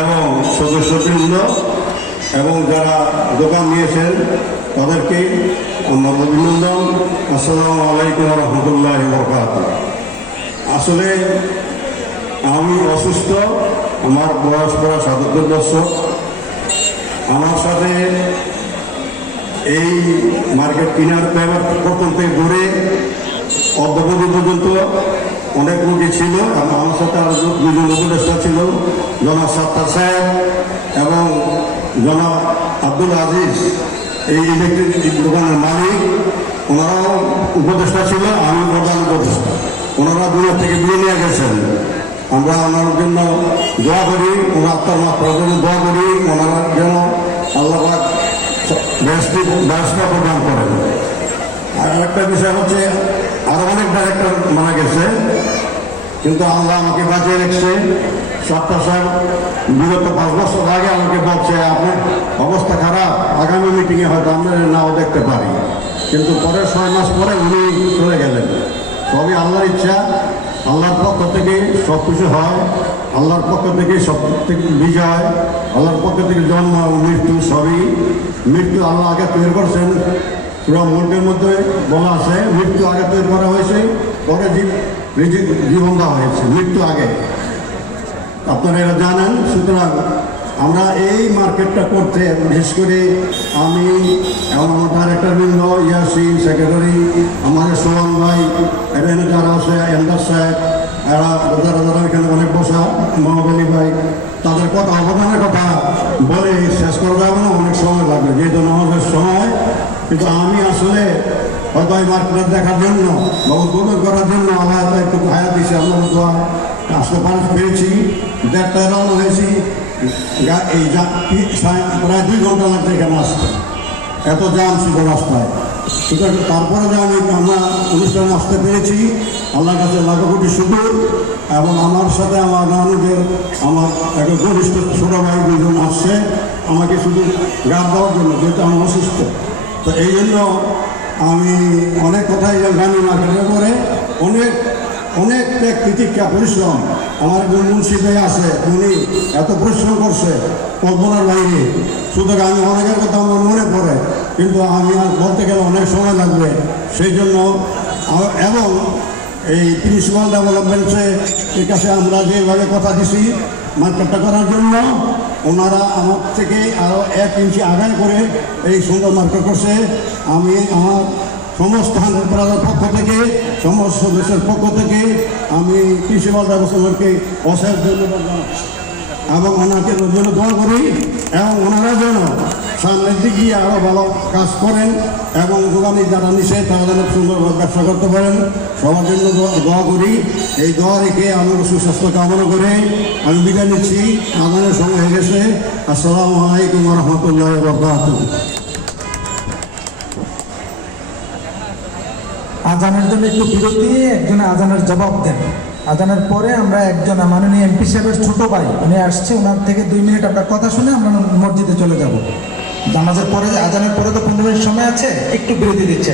এবং সদস্যবৃন্দ এবং যারা দোকান নিয়েছেন তাদেরকে আমার অভিনন্দন। আসসালামু আলাইকুম রহমতুল্লাহি ওয়া বারাকাতুহু। আসলে আমি অসুস্থ, আমার বয়স প্রায় ৭৭ বছর। আমার সাথে এই মার্কেট কেনার ব্যাপার প্রথম থেকে ঘুরে অদ্যবধি পর্যন্ত অনেক রোগী ছিল। আমার সাথে আরো দুজন উপদেষ্টা ছিল, জনাব সাত্তার সাহেব এবং জনাব আব্দুল আজিজ, এই ইলেকট্রিক দোকানের মালিক। ওনারাও উপদেষ্টা ছিল, আমি প্রধান উপদেষ্টা। ওনারা দূরের থেকে বিয়ে নিয়ে গেছেন। আমরা ওনার জন্য দোয়া করি, ওনার আত্মার মাত্রার জন্য দোয়া করি, ওনারা যেন আল্লাহ পাক ব্যবস্থা প্রদান করেন। আর একটা বিষয় হচ্ছে, আরো অনেক ডাইরেক্টর মারা গেছে, কিন্তু আল্লাহ আমাকে বাঁচিয়ে রেখেছে। সাত্তার সাহেব বিগত 5 বছর আগে আমাকে বলছে, আপনার অবস্থা খারাপ, আগামী মিটিংয়ে হয়তো আমরা নাও দেখতে পারি। কিন্তু পরে 6 মাস পরে উনি চলে গেলেন। সবই আল্লাহর ইচ্ছা, আল্লাহর পক্ষ থেকে সব কিছু হয়, আল্লাহর পক্ষ থেকে সব থেকে বিজয়, আল্লাহর পক্ষ থেকে জন্ম ও মৃত্যু সবই। মৃত্যু আল্লাহ আগে তৈরি করছেন, সূরা মুলকের মধ্যে বলা আছে মৃত্যু আগে তৈরি করা হয়েছে, পরে জীবন দেওয়া হয়েছে, মৃত্যু আগে। আপনারা এরা জানেন। সুতরাং আমরা এই মার্কেটটা করতে, বিশেষ করে আমি এবং আমার ডাইরেক্টরবৃন্দ, ইয়াসিন সেক্রেটারি, আমাদের সোহান ভাই, এখানে যারা আছে এন্দার সাহেব, এরা যারা যারা এখানে অনেক বসা, মোহাম্মদ আলী ভাই, তাদের কথা অবদানের কথা বলে শেষ করা যাবে না, অনেক সময় লাগবে, যেহেতু নামাজের সময়। কিন্তু আমি আসলে হয়তো এই মার্কেট দেখার জন্য বা উদ্বোধন করার জন্য আল্লাহ একটু ভায়া দিয়েছে, আমরা দোয়া আসতে পেরেছি। 1:30টায় রওনা হয়েছি, এই প্রায় 2 ঘন্টা লাগছে এখানে আসতে, এত জাম ছিল রাস্তায়। সুতরাং তারপরে যে আমরা অনুষ্ঠানে আসতে পেরেছি, আল্লাহর কাছে লাখো কোটি শুকর। এবং আমার সাথে আমার নানুদের আমার একটা ঘনিষ্ঠ ছোট ভাই 2 জন আসছে আমাকে শুধু গাছ দেওয়ার জন্য, যেহেতু আমি অসুস্থ। তো এই জন্য আমি অনেক কথাই জানি মার্কেটের পরে, অনেক প্রতীক্ষা পরিশ্রম। আমার একজন মুন্সি ভাই আছে, উনি এত পরিশ্রম করছে কল্পনার বাইরে। সুতরাং আমি অনেকের কথা আমার মনে পড়ে, কিন্তু আমি আর বলতে গেলে অনেক সময় লাগবে। সেই জন্য এবং এই প্রিন্সিপাল ডেভেলপমেন্টের কাছে আমরা যেভাবে কথা দিছি মার্কেটটা করার জন্য, ওনারা আমার থেকে আরও 1 ইঞ্চি আগায় করে এই সুন্দর মার্কেট করছে। আমি আমার সমস্ত প্রাণের পক্ষ থেকে, সমস্ত দেশের পক্ষ থেকে আমি প্রিন্সিপাল ডেভেলপমেন্টকে অশেষ ধন্যবাদ জানাচ্ছি এবং ওনাকে জন্য দোয়া করি। এবং ওনারা যেন সামনের দিক দিয়ে আরও ভালো কাজ করেন এবং দোকানে যারা নিচ্ছে তারা যেন সুন্দরভাবে ব্যবসা করতে পারেন, সবার জন্য দোয়া করি। এই দোয়া রেখে আমার সুস্বাস্থ্য কামনা করে আমি বিদায় নিচ্ছি। আজানের সময় হয়ে গেছে। আসসালামু আলাইকুম রহমতুল্লাহি ওয়া বারাকাতুহু। আজানের জন্য একটু বিরতি, একজন আজানের জবাব দেন। আজানের পরে আমরা একজন মাননীয় এমপি সাহেবের ছোট ভাই উনি আসছে, ওনার থেকে 2 মিনিট আমরা কথা শুনে আমরা মসজিদে চলে যাব। নামাজের পরে, আজানের পরে তো 15 মিনিট সময় আছে, একটু বিরতি দিচ্ছে।